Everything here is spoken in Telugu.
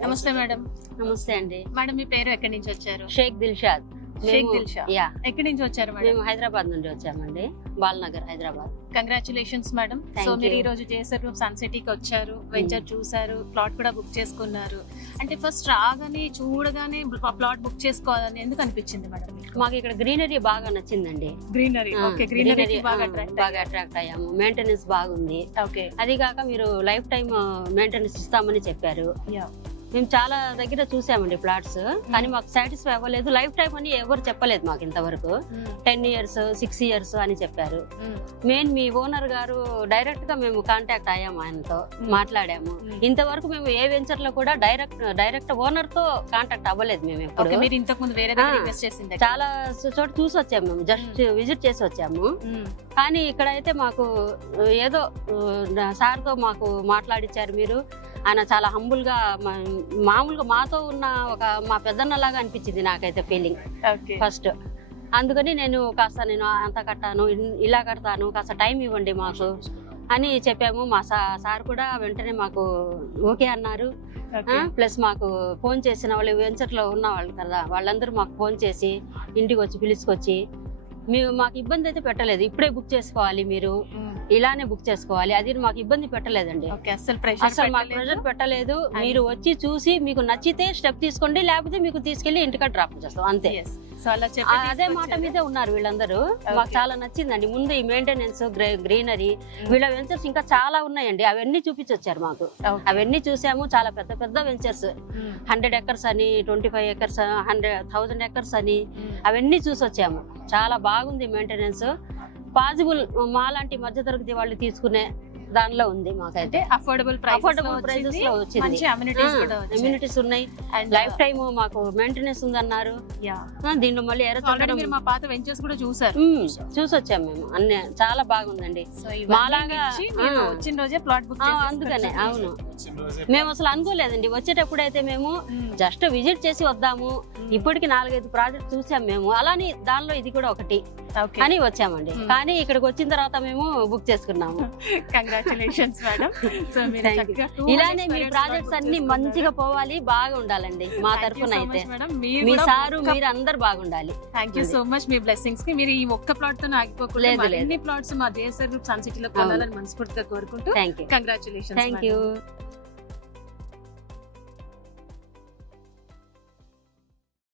నమస్తే మేడం. నమస్తే అండి. మేడం మీ పేరు ఎక్కడి నుంచి వచ్చారు? షేక్ దిల్షాద్. యా. ఎక్కడి నుంచి వచ్చారు మేడం? మేము హైదరాబాద్ నుండి వచ్చామండి, Balanagar Hyderabad. Congratulations madam. So మీరు ఈ రోజు జేసర్ గ్రూప్ సన్ సిటీకి వచ్చారు, వెంచర్ చూసారు, ప్లాట్ కూడా బుక్ చేసుకున్నారు. అంటే ఫస్ట్ రాగానే చూడగానే ప్లాట్ బుక్ చేసుకోవాలని ఎందుకు అనిపించింది మేడం? మాకు ఇక్కడ గ్రీనరీ బాగా నచ్చిందండి. Greenery, okay. గ్రీనరీ బాగా అట్రాక్ట్ అయ్యాము. మెయింటెనెన్స్ బాగుంది. ఓకే. అది కాక మీరు లైఫ్ టైం మెయింటెనెన్స్ ఇస్తామని చెప్పారు. యా. మేము చాలా దగ్గర చూసామండి ప్లాట్స్, కానీ మాకు సాటిస్ఫై అవ్వలేదు. లైఫ్ టైం అని ఎవరు చెప్పలేదు మాకు ఇంతవరకు. 10 years 6 years అని చెప్పారు. మెయిన్ మీ ఓనర్ గారు డైరెక్ట్ గా మేము కాంటాక్ట్ అయ్యాము, ఆయనతో మాట్లాడాము. ఇంతవరకు మేము ఏ వెంచర్ లో కూడా డైరెక్ట్ ఓనర్ తో కాంటాక్ట్ అవ్వలేదు మేము ఎప్పుడు. మీరు ఇంతకు ముందు వేరే ఇన్వెస్ట్ చేసింది? చాలా చోట చూసి వచ్చాము, మేము జస్ట్ విజిట్ చేసి వచ్చాము. కానీ ఇక్కడైతే మాకు ఏదో సార్ తో మాకు మాట్లాడిచ్చారు మీరు. ఆయన చాలా హంబుల్ గా, మామూలుగా మాతో ఉన్న ఒక మా పెద్దన్నలాగా అనిపించింది నాకైతే ఫీలింగ్ ఫస్ట్. అందుకని నేను అంత కట్టాను, ఇలా కడతాను, కాస్త టైం ఇవ్వండి మాకు అని చెప్పాము. మా సార్ కూడా వెంటనే మాకు ఓకే అన్నారు. ప్లస్ మాకు ఫోన్ చేసిన వాళ్ళు, వెంచర్ లో ఉన్న వాళ్ళు కదా, వాళ్ళందరూ మాకు ఫోన్ చేసి ఇంటికి వచ్చి పిలుచుకొచ్చి మాకు ఇబ్బంది అయితే పెట్టలేదు. ఇప్పుడే బుక్ చేసుకోవాలి, మీరు ఇలానే బుక్ చేసుకోవాలి, అది మాకు ఇబ్బంది పెట్టలేదండి. అసలు మాకు ప్రెషర్ పెట్టలేదు. మీరు వచ్చి చూసి మీకు నచ్చితే స్టెప్ తీసుకోండి, లేకపోతే మీకు తీసుకెళ్లి ఇంటికి డ్రాప్ చేస్తాం, అంతే. అదే మాట మీదే ఉన్నారు వీళ్ళందరూ. మాకు చాలా నచ్చిందండి. ముందు ఈ మెయింటెనెన్స్, గ్రీనరీ, వీళ్ళ వెంచర్స్ ఇంకా చాలా ఉన్నాయండి, అవన్నీ చూపించొచ్చారు మాకు. అవన్నీ చూసాము. చాలా పెద్ద పెద్ద వెంచర్స్, 100 acres అని, 25 acres, 100,000 acres అని, అవన్నీ చూసి వచ్చాము. చాలా బాగుంది మెయింటెనెన్స్. పాసిబుల్ మాలాంటి మధ్యతరగతి వాళ్ళు తీసుకునే దానిలో ఉంది. మాకైతే అఫోర్డబుల్ ప్రైసెస్ లో వచ్చింది. అమ్యూనిటీస్ ఉన్నాయి, లైఫ్ టైమ్ మాకు మెయింటెనెన్స్ ఉందన్నారు. దీంట్లో మళ్ళీ మా పాత వెంచర్స్ కూడా చూసొచ్చాము మేము. అన్ని చాలా బాగుందండి. మాలాగా వచ్చిన రోజే ప్లాట్ బుక్. అందుకనే అవును, మేము అసలు అనుకోలేదండి. వచ్చేటప్పుడు అయితే మేము జస్ట్ విజిట్ చేసి వద్దాము, ఇప్పటికి 4-5 ప్రాజెక్ట్ చూసాం మేము. అలానే దానిలో ఇది కూడా ఒకటి అని వచ్చామండి. కానీ ఇక్కడికి వచ్చిన తర్వాత మేము బుక్ చేసుకున్నాము. Congratulations madam. ఇలానే మీ ప్రాజెక్ట్స్ అన్ని మంచిగా పోవాలి, బాగా ఉండాలండి. మా తరఫున అయితే మీ సారు మీరు అందరు బాగుండాలి. Thank you so much. Me blessings కి మీరు ఈ ఒక్క ప్లాట్ తో ఆగిపోకూడదు, అన్ని ప్లాట్స్ మా జేఎస్ఆర్ గ్రూప్ సన్ సిటీలో కొనాలని మనస్ఫూర్తిగా కోరుకుంటూ. Thank you. Congratulations. Thank you.